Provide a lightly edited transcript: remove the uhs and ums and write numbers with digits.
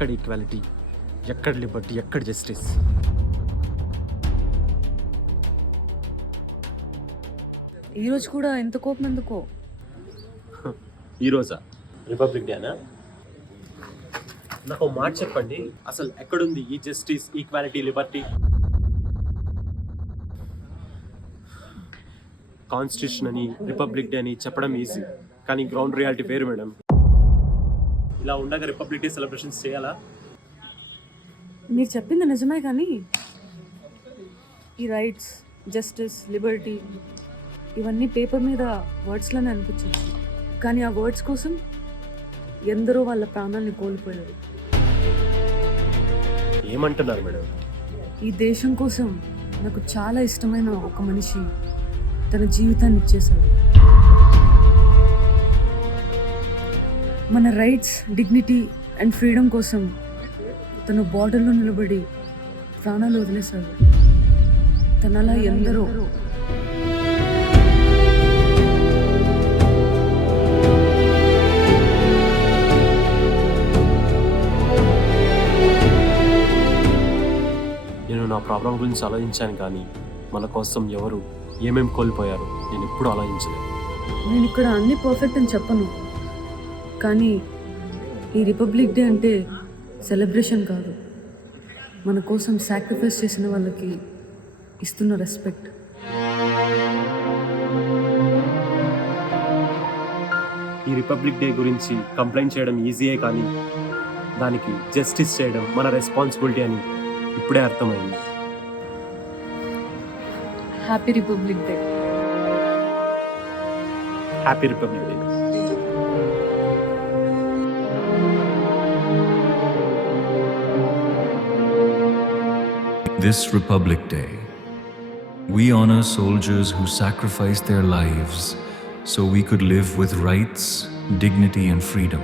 ఎక్కడ ఈక్వాలిటీ, ఎక్కడ లిబర్టీ, ఎక్కడ జస్టిస్? ఈరోజు కూడా ఎంత కోపం ఎందుకో? ఈరోజా రిపబ్లిక్ డేనా? నాకు మాట చెప్పండి, అసలు ఎక్కడుంది ఈ జస్టిస్, ఈక్వాలిటీ, లిబర్టీ? కాన్స్టిట్యూషన్ అని, రిపబ్లిక్ డే అని చెప్పడం ఈజీ, కానీ గ్రౌండ్ రియాలిటీ వేరు మేడం. ఇలా ఉండగా రిపబ్లిక్ డే సెలబ్రేషన్స్ చేయాలా? మీరు చెప్పింది నిజమే, కానీ ఈ రైట్స్, జస్టిస్, లిబర్టీ ఇవన్నీ పేపర్ మీద వర్డ్స్లోనే అనిపించవచ్చు, కానీ ఆ వర్డ్స్ కోసం ఎందరో వాళ్ళ ప్రాణాలని కోల్పోయారు. ఏమంటున్నారు మేడం? ఈ దేశం కోసం నాకు చాలా ఇష్టమైన ఒక మనిషి తన జీవితాన్ని ఇచ్చేశాడు. మన రైట్స్, డిగ్నిటీ అండ్ ఫ్రీడమ్ కోసం తను బార్డర్లో నిలబడి ప్రాణాలు వదిలేశాడు. తనలా ఎందరో. నేను నా ప్రాబ్లం గురించి ఆలోచించాను, కానీ మన కోసం ఎవరు ఏమేం కోల్పోయారు నేను ఎప్పుడు ఆలోచించలేదు. నేను ఇక్కడ అన్ని పర్ఫెక్ట్ అని చెప్పను, కానీ ఈ రిపబ్లిక్ డే అంటే సెలబ్రేషన్ కాదు, మన కోసం సాక్రిఫైస్ చేసిన వాళ్ళకి ఇస్తున్న రెస్పెక్ట్. ఈ రిపబ్లిక్ డే గురించి కంప్లైంట్ చేయడం ఈజీయే, కానీ దానికి జస్టిస్ చేయడం మన రెస్పాన్సిబిలిటీ అని ఇప్పుడే అర్థమైంది. Happy republic day. Happy republic day. This Republic Day, we honor soldiers who sacrificed their lives so we could live with rights, dignity, and freedom.